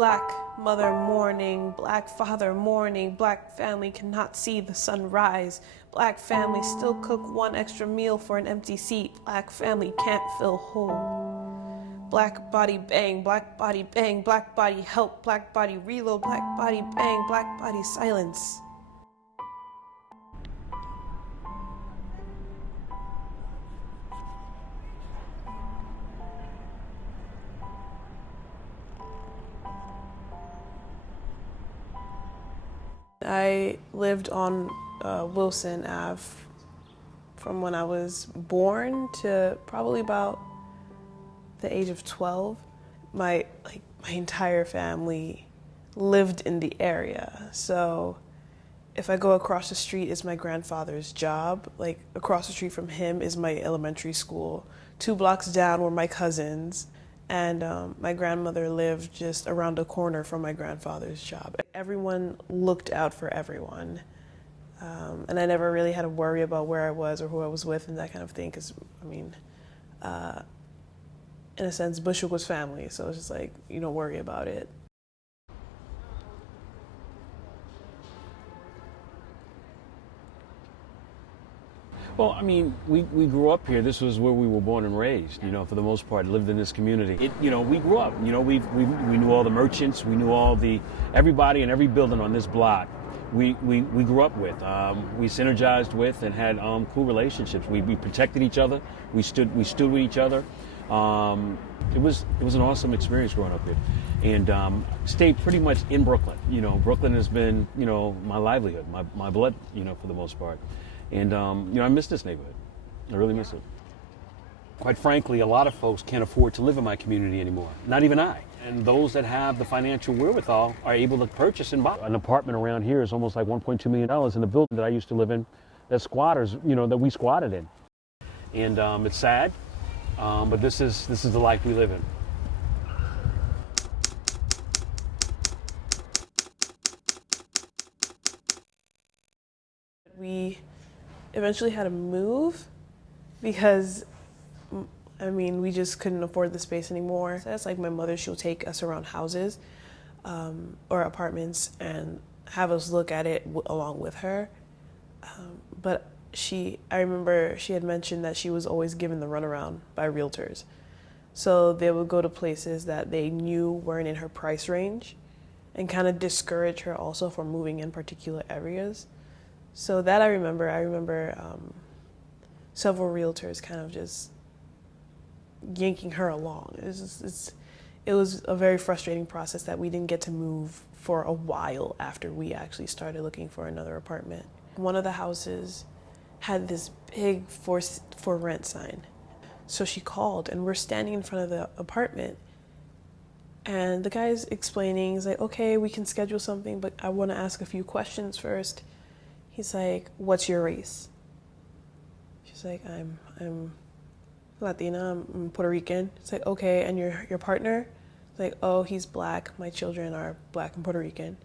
Black mother mourning, black father mourning, black family cannot see the sun rise. Black family still cook one extra meal for an empty seat. Black family can't fill whole. Black body bang, black body bang, black body help, black body reload, black body bang, black body silence. I lived on Wilson Ave from when I was born to probably about the age of 12. My entire family lived in the area. So if I go across the street is my grandfather's job. Like across the street from him is my elementary school. 2 blocks down were my cousins. And my grandmother lived just around the corner from my grandfather's job. Everyone looked out for everyone. And I never really had to worry about where I was or who I was with and that kind of thing. Because, I mean, in a sense, Bushwick was family. So it's just like, you don't worry about it. Well, I mean, we grew up here. This was where we were born and raised, you know, for the most part, lived in this community. We grew up, you know, we knew all the merchants, we knew everybody in every building on this block. We grew up with, we synergized with and had cool relationships. We protected each other, we stood with each other. It was an awesome experience growing up here. And stayed pretty much in Brooklyn. You know, Brooklyn has been, you know, my livelihood, my blood, you know, for the most part. And, I miss this neighborhood. I really miss it. Quite frankly, a lot of folks can't afford to live in my community anymore. Not even I. And those that have the financial wherewithal are able to purchase and buy. An apartment around here is almost like $1.2 million in the building that I used to live in, that squatters, you know, that we squatted in. And it's sad, but this is the life we live in. We eventually had to move because, I mean, we just couldn't afford the space anymore. So that's like my mother, she'll take us around houses or apartments and have us look at it along with her. But I remember she had mentioned that she was always given the runaround by realtors. So they would go to places that they knew weren't in her price range and kind of discourage her also from moving in particular areas. So that I remember several realtors kind of just yanking her along. It was a very frustrating process that we didn't get to move for a while after we actually started looking for another apartment. One of the houses had this big for rent sign. So she called and we're standing in front of the apartment and the guy's explaining, he's like, okay, we can schedule something, but I want to ask a few questions first. He's like, what's your race? She's like, I'm Latina, I'm Puerto Rican. It's like, okay, and your partner? It's like, oh, he's black, my children are black and Puerto Rican.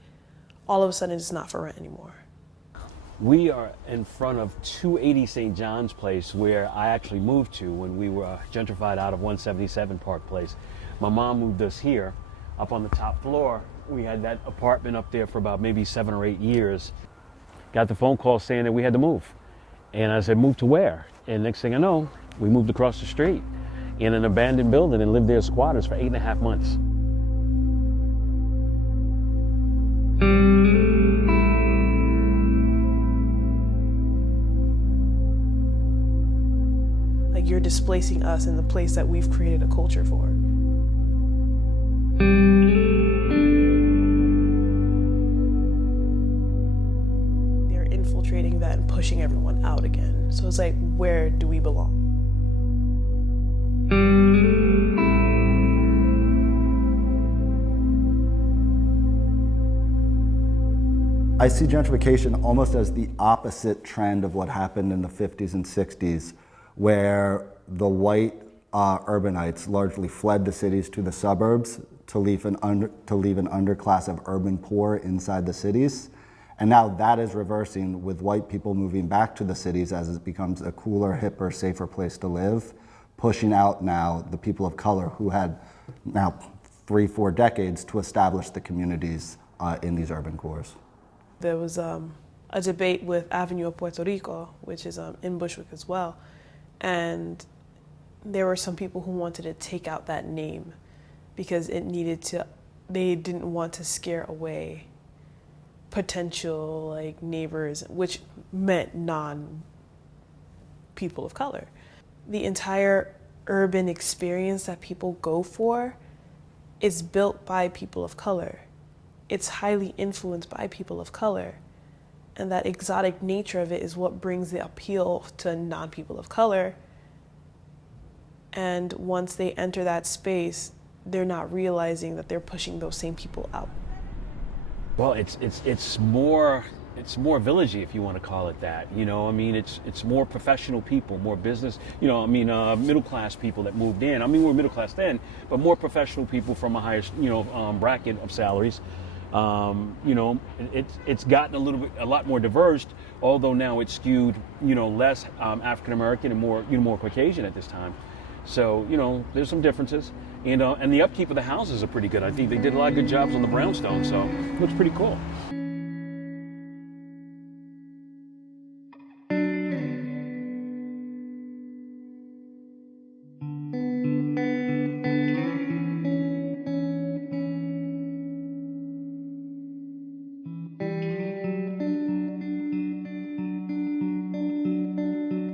All of a sudden, it's not for rent anymore. We are in front of 280 St. John's Place, where I actually moved to when we were gentrified out of 177 Park Place. My mom moved us here, up on the top floor. We had that apartment up there for about maybe 7 or 8 years. Got the phone call saying that we had to move. And I said, move to where? And next thing I know, we moved across the street in an abandoned building and lived there as squatters for 8.5 months. Like you're displacing us in the place that we've created a culture for. Infiltrating that and pushing everyone out again. So it's like, where do we belong? I see gentrification almost as the opposite trend of what happened in the 50s and 60s, where the white urbanites largely fled the cities to the suburbs to leave an underclass of urban poor inside the cities. And now that is reversing with white people moving back to the cities as it becomes a cooler, hipper, safer place to live, pushing out now the people of color who had now 3-4 decades to establish the communities in these urban cores. There was a debate with Avenue of Puerto Rico, which is in Bushwick as well, and there were some people who wanted to take out that name because they didn't want to scare away potential like neighbors, which meant non-people of color. The entire urban experience that people go for is built by people of color. It's highly influenced by people of color. And that exotic nature of it is what brings the appeal to non-people of color. And once they enter that space, they're not realizing that they're pushing those same people out. Well, it's more villagey, if you want to call it that. You know, I mean, it's more professional people, more business. You know, I mean, middle class people that moved in. I mean, we were middle class then, but more professional people from a higher, bracket of salaries. You know, it's gotten a lot more diverse. Although now it's skewed, less African American and more Caucasian at this time. So, there's some differences. And the upkeep of the houses are pretty good. I think they did a lot of good jobs on the brownstone, so it looks pretty cool.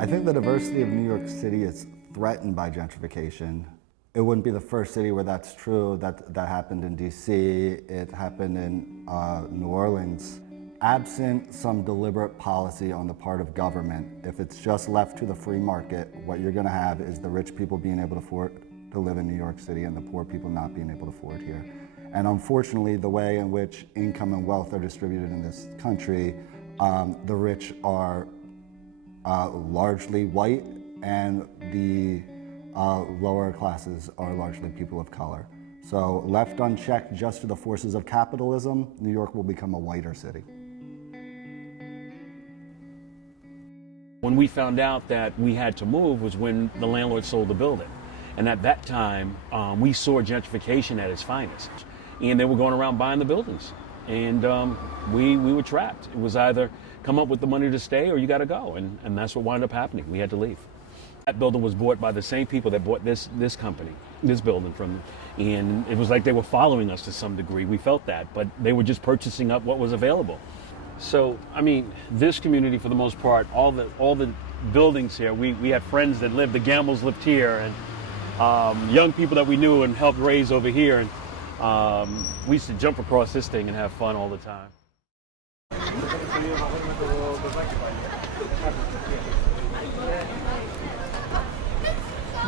I think the diversity of New York City is threatened by gentrification. It wouldn't be the first city where that's true. That happened in DC, it happened in New Orleans. Absent some deliberate policy on the part of government, if it's just left to the free market, what you're gonna have is the rich people being able to afford to live in New York City and the poor people not being able to afford here. And unfortunately, the way in which income and wealth are distributed in this country, the rich are largely white and the lower classes are largely people of color. So left unchecked just to the forces of capitalism, New York will become a whiter city. When we found out that we had to move was when the landlord sold the building. And at that time, we saw gentrification at its finest. And they were going around buying the buildings. And we were trapped. It was either come up with the money to stay or you got to go. And that's what wound up happening. We had to leave. That building was bought by the same people that bought this company, this building from, and it was like they were following us to some degree. We felt that, but they were just purchasing up what was available. So, I mean, this community, for the most part, all the buildings here, we had friends that lived, the Gambles lived here, and young people that we knew and helped raise over here. And we used to jump across this thing and have fun all the time.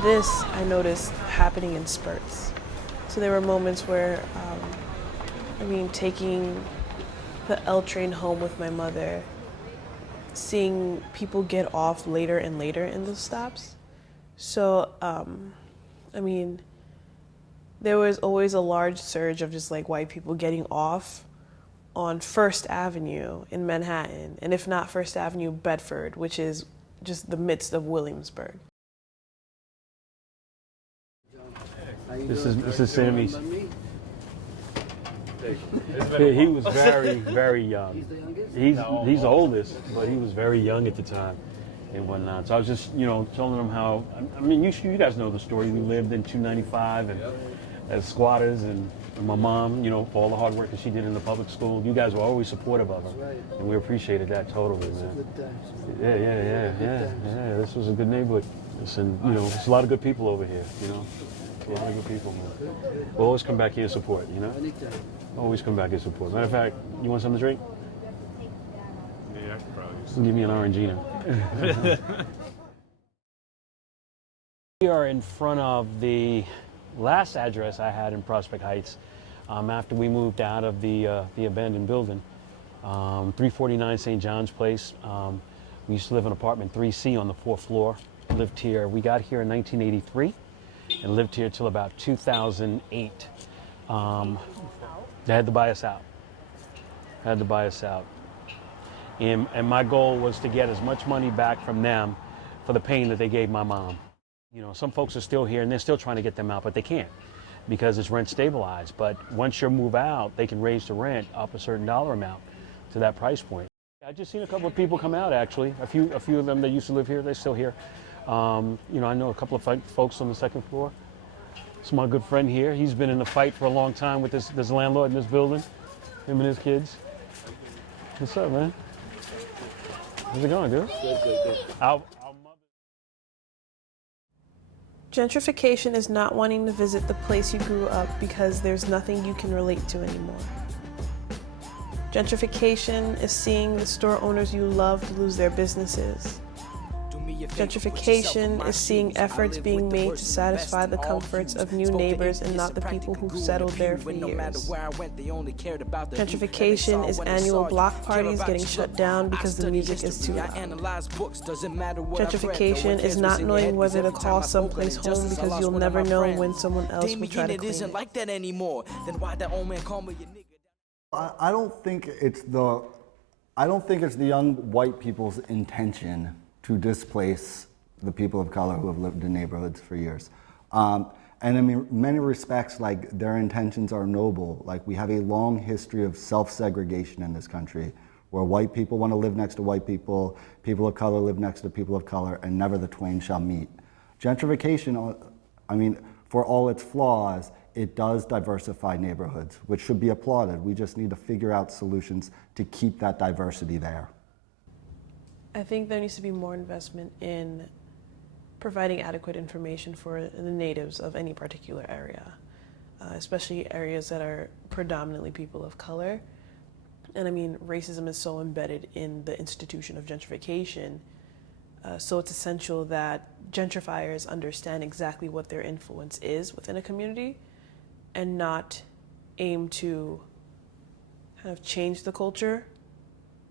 This, I noticed happening in spurts. So there were moments where, taking the L train home with my mother, seeing people get off later and later in those stops. So, there was always a large surge of just like white people getting off on First Avenue in Manhattan, and if not First Avenue, Bedford, which is just the midst of Williamsburg. This is Sammy's. He was very, very young. He's the oldest, but he was very young at the time and whatnot. So I was just, telling them how, you guys know the story. We lived in 295 and as squatters, and my mom, for all the hard work that she did in the public school. You guys were always supportive of her, and we appreciated that totally, man. Yeah. This was a good neighborhood. And, there's a lot of good people over here, A lot of good people, man. We'll always come back here and support, Always come back here and support. Matter of fact, you want something to drink? Yeah, I could probably use some. Give me an Orangina. We are in front of the last address I had in Prospect Heights after we moved out of the abandoned building. 349 St. John's Place. We used to live in apartment 3C on the 4th floor. Lived here. We got here in 1983 and lived here till about 2008. They had to buy us out. And my goal was to get as much money back from them for the pain that they gave my mom. Some folks are still here and they're still trying to get them out, but they can't. because it's rent stabilized. But once you move out, they can raise the rent up a certain dollar amount to that price point. I just seen a couple of people come out, actually. A few of them that used to live here, they're still here. You know, I know a couple of folks on the second floor. It's my good friend here. He's been in a fight for a long time with this landlord in this building, him and his kids. What's up, man? How's it going, dude? Good. Gentrification is not wanting to visit the place you grew up because there's nothing you can relate to anymore. Gentrification is seeing the store owners you loved lose their businesses. Gentrification is seeing efforts being made to satisfy the comforts of new neighbors and not the people who've settled there for years. Gentrification is annual block parties getting shut down because the music is too loud. Gentrification is not knowing whether to call someplace home because you'll never know when someone else will try to clean it. I don't think it's the young white people's intention to displace the people of color who have lived in neighborhoods for years. And I mean, in many respects, like, their intentions are noble. Like, we have a long history of self-segregation in this country, where white people want to live next to white people of color live next to people of color, and never the twain shall meet. Gentrification, I mean, for all its flaws, it does diversify neighborhoods, which should be applauded. We just need to figure out solutions to keep that diversity there. I think there needs to be more investment in providing adequate information for the natives of any particular area, especially areas that are predominantly people of color. And I mean, racism is so embedded in the institution of gentrification, so it's essential that gentrifiers understand exactly what their influence is within a community and not aim to kind of change the culture,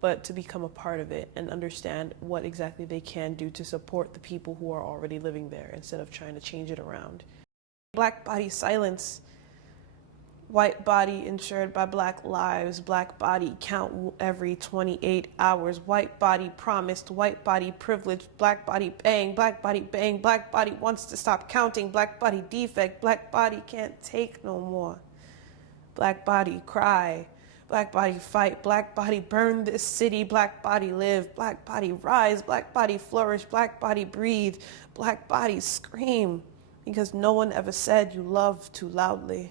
but to become a part of it and understand what exactly they can do to support the people who are already living there instead of trying to change it around. Black body silence, white body insured by black lives, black body count every 28 hours, white body promised, white body privileged, black body bang, black body wants to stop counting, black body defect, black body can't take no more. Black body cry, black body fight, black body burn this city, black body live, black body rise, black body flourish, black body breathe, black body scream, because no one ever said you love too loudly.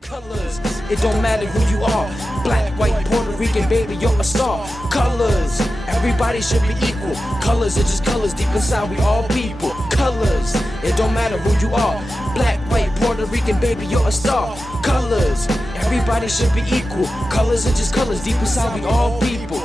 Colors, it don't matter who you are. Black, white, Puerto Rican, baby, you're a star. Colors, everybody should be equal. Colors are just colors, deep inside we all people. Colors, it don't matter who you are. Black, white, Puerto Rican, baby, you're a star. Colors, everybody should be equal. Colors are just colors, deep inside we all people.